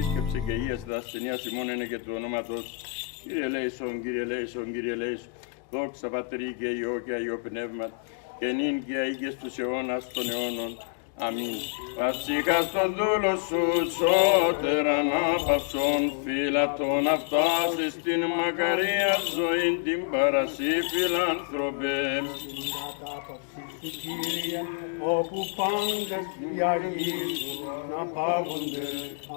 επίσκεψε και ίασε τα ασθενείας ημών είναι και του ονόματος. Κύριε Λέησον, Κύριε Λέησον, Κύριε Λέησον, δόξα Πατρί και Υιό και Αγίο Πνεύμα, και νυν και αεί και στους αιώνας των αιώνων. Αμήν. Πατσίχας τον δούλο σου, σώτερ ανάπαυσον, φύλατον αυτάς στην μακαρία ζωήν την παρασύ φιλάνθρωπε. Σου Κύριε, όπου πάντες οι Αγίοι να πάγονται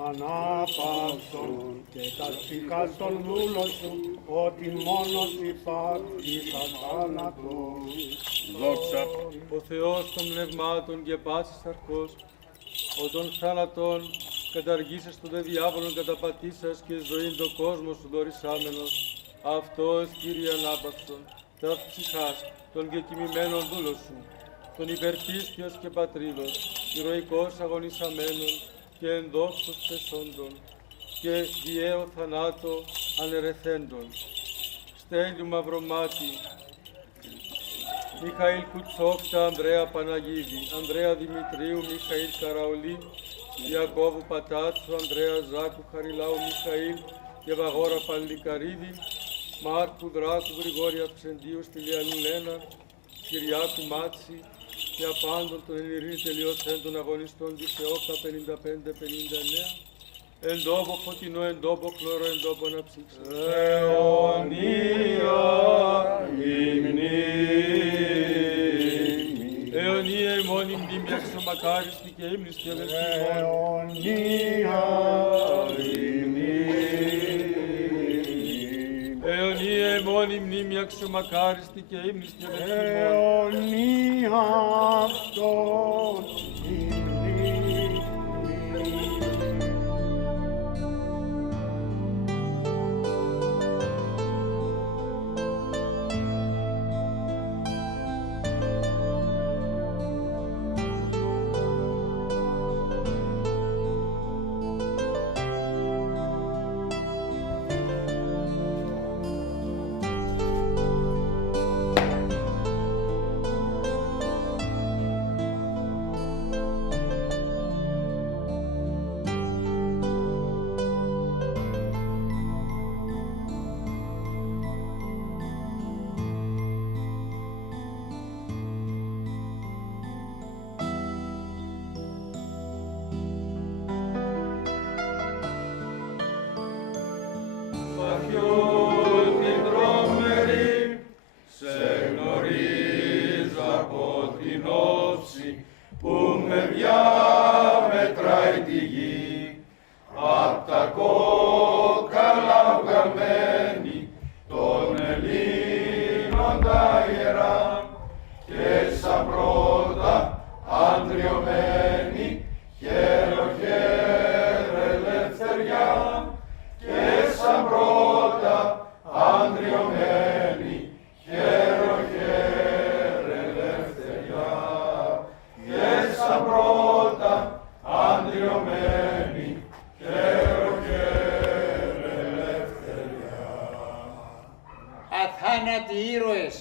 ανάπαυσον και τα ψυχάς των δούλων σου, ότι μόνος υπάρχει αθάνατος. Δόξα. Ο Θεός των πνευμάτων και πάσης αρχός, ο των θάνατων καταργήσας του δε διάβολον καταπατήσας και ζωήν το κόσμο σου δωρησάμενος, αυτός Κύριε ανάπαυσον, τας ψυχάς των κεκοιμημένων δούλων σου, των υπερπίστιος και πατρίδος, ηρωικός αγωνισαμένων και ενδόξως πεσόντων και διέω θανάτω ανερεθέντων. Στέλιου Μαυρομάτη, Μιχαήλ Κουτσόφτα, Ανδρέα Παναγίδη, Ανδρέα Δημητρίου, Μιχαήλ Καραολή, Ιακώβου Πατάτσου, Ανδρέα Ζάκου, Χαριλάου Μιχαήλ και Βαγόρα Παλικαρίδη, Μάρκου Δράκου, Γρηγόρια Ψεντίου, Στυλιανού Λένα, Κυριάκου Μάτση και απάντων των Ελληνικών τελειώσεων αγωνιστών της ΕΟΚΑ 55-59, εντόπω φωτεινό, εντόπω χλωρό, εντόπω αναψύξε. Αιωνία υμνήμη. Αιωνία ημών υμνήμη αξιομακάριστη και ύμνης και αδελφή ημών. Αιωνία υμνήμη. Αιωνία ημών υμνήμη αξιομακάριστη και ύμνης και αδελφή ημών. Αιωνία αυτόν υμνήμη. Που με διάμετράει τη γη, απ' τα κόκαλα βγαλμένη των Ελλήνων τα ιερά, και σαν πρώτα αντριωμένη χαίρε ελευθεριά, και σαν πρώτα αντριωμένη χαίρε ελευθεριά, και σαν πρώτα αντριωμένη χαίρε ελευθεριά. Αθάνατοι ήρωες,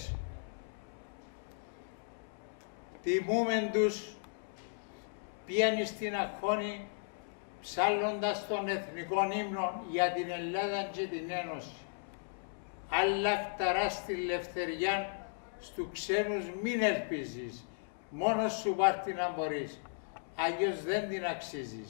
τιμούμεν τους πήγαν στην Αχώνη ψάλλοντας τον εθνικών ύμνων για την Ελλάδα και την Ένωση. Αλλά φταρά στη ελευθεριά στου ξένους μην ελπίζεις, μόνος σου πάρ' την αν μπορείς, αλλιώς δεν την αξίζεις.